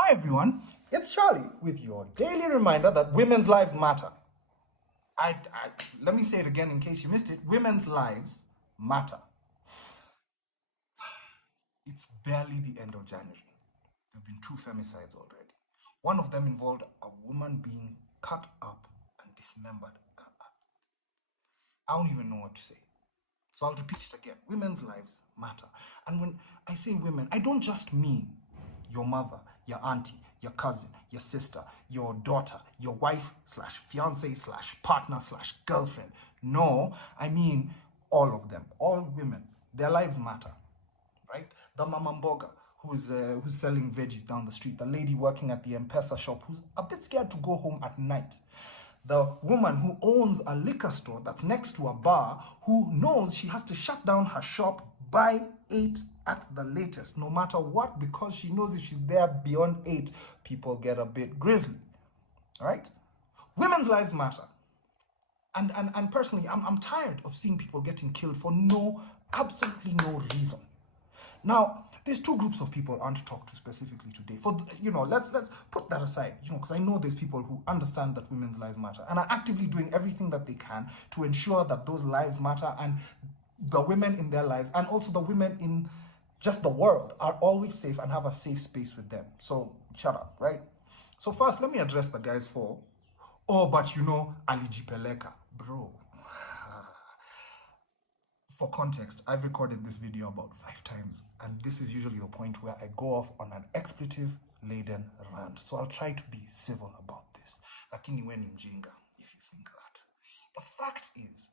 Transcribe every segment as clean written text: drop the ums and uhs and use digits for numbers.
Hi everyone, it's Charlie with your daily reminder that women's lives matter. Let me say it again in case you missed it. Women's lives matter. It's barely the end of January. There have been 2 femicides already. One of them involved a woman being cut up and dismembered. I don't even know what to say. So I'll repeat it again. Women's lives matter. And when I say women, I don't just mean your mother, your auntie, your cousin, your sister, your daughter, your wife slash fiance slash partner slash girlfriend. No, I mean all of them, all women. Their lives matter, right? The mama mboga who's selling veggies down the street, the lady working at the M-Pesa shop who's a bit scared to go home at night, the woman who owns a liquor store that's next to a bar who knows she has to shut down her shop by 8 at the latest, no matter what, because she knows if she's there beyond 8, people get a bit grisly, right? Women's lives matter. And personally, I'm tired of seeing people getting killed for absolutely no reason. Now, there's 2 groups of people I want to talk to specifically today. Let's put that aside, because I know there's people who understand that women's lives matter and are actively doing everything that they can to ensure that those lives matter and the women in their lives and also the women in just the world are always safe and have a safe space with them. So shut up, right? So first, let me address the guys for, alijipeleka, bro. For context, I've recorded this video about 5 times, and this is usually the point where I go off on an expletive-laden rant. So I'll try to be civil about this. Lakini we ni mjinga, if you think that. The fact is,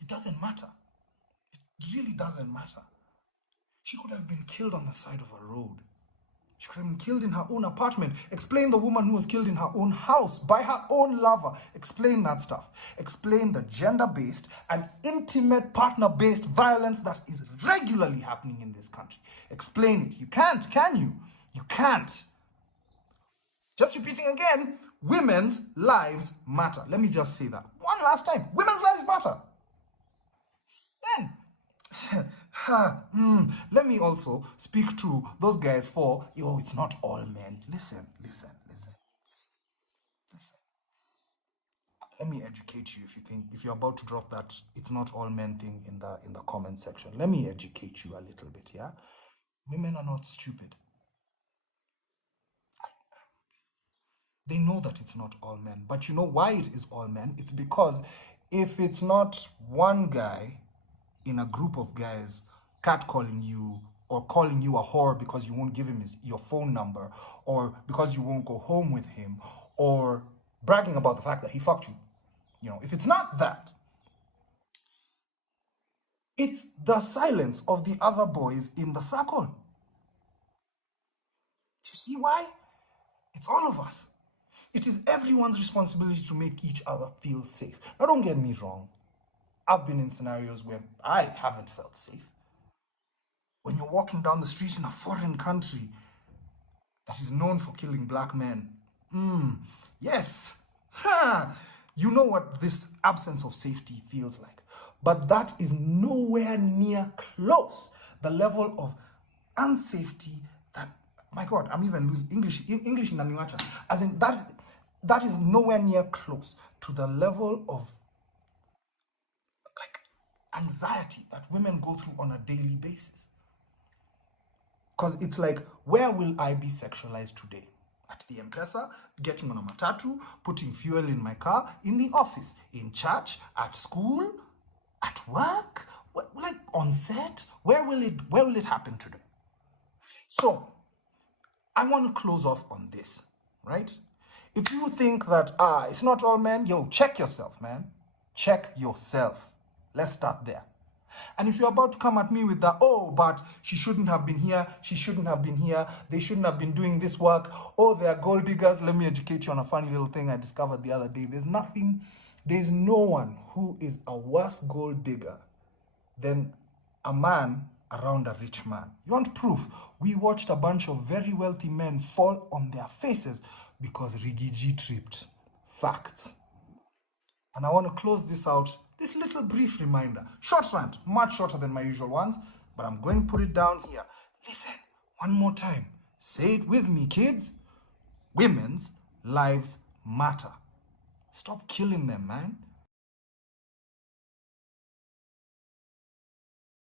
it doesn't matter. It really doesn't matter. She could have been killed on the side of a road. She could have been killed in her own apartment. Explain the woman who was killed in her own house by her own lover. Explain that stuff. Explain the gender-based and intimate partner-based violence that is regularly happening in this country. Explain it. You can't, can you? You can't. Just repeating again, women's lives matter. Let me just say that one last time. Women's lives matter. Then, let me also speak to those guys for, it's not all men. Listen. Let me educate you if you're about to drop that it's not all men thing in the comment section. Let me educate you a little bit, yeah? Women are not stupid. They know that it's not all men. But you know why it is all men? It's because if it's not one guy in a group of guys catcalling you or calling you a whore because you won't give him your phone number or because you won't go home with him or bragging about the fact that he fucked you. If it's not that, it's the silence of the other boys in the circle. Do you see why? It's all of us. It is everyone's responsibility to make each other feel safe. Now, don't get me wrong. I've been in scenarios where I haven't felt safe. When you're walking down the street in a foreign country that is known for killing black men, yes, you know what this absence of safety feels like. But that is nowhere near close the level of unsafety that, my God, I'm even losing English in Naniwacha. As in that is nowhere near close to the level of anxiety that women go through on a daily basis. Because it's like, where will I be sexualized today? At the M-Pesa, getting on a matatu, putting fuel in my car, in the office, in church, at school, at work, like on set? Where will it happen today? So, I want to close off on this, right? If you think that, it's not all men, check yourself, man. Check yourself. Let's start there. And if you're about to come at me with that, but she shouldn't have been here, she shouldn't have been here, they shouldn't have been doing this work, they are gold diggers, let me educate you on a funny little thing I discovered the other day. There's no one who is a worse gold digger than a man around a rich man. You want proof? We watched a bunch of very wealthy men fall on their faces because Rigiji tripped. Facts. And I want to close this out. This little brief reminder, short rant, much shorter than my usual ones, but I'm going to put it down here. Listen, one more time. Say it with me, kids. Women's lives matter. Stop killing them, man.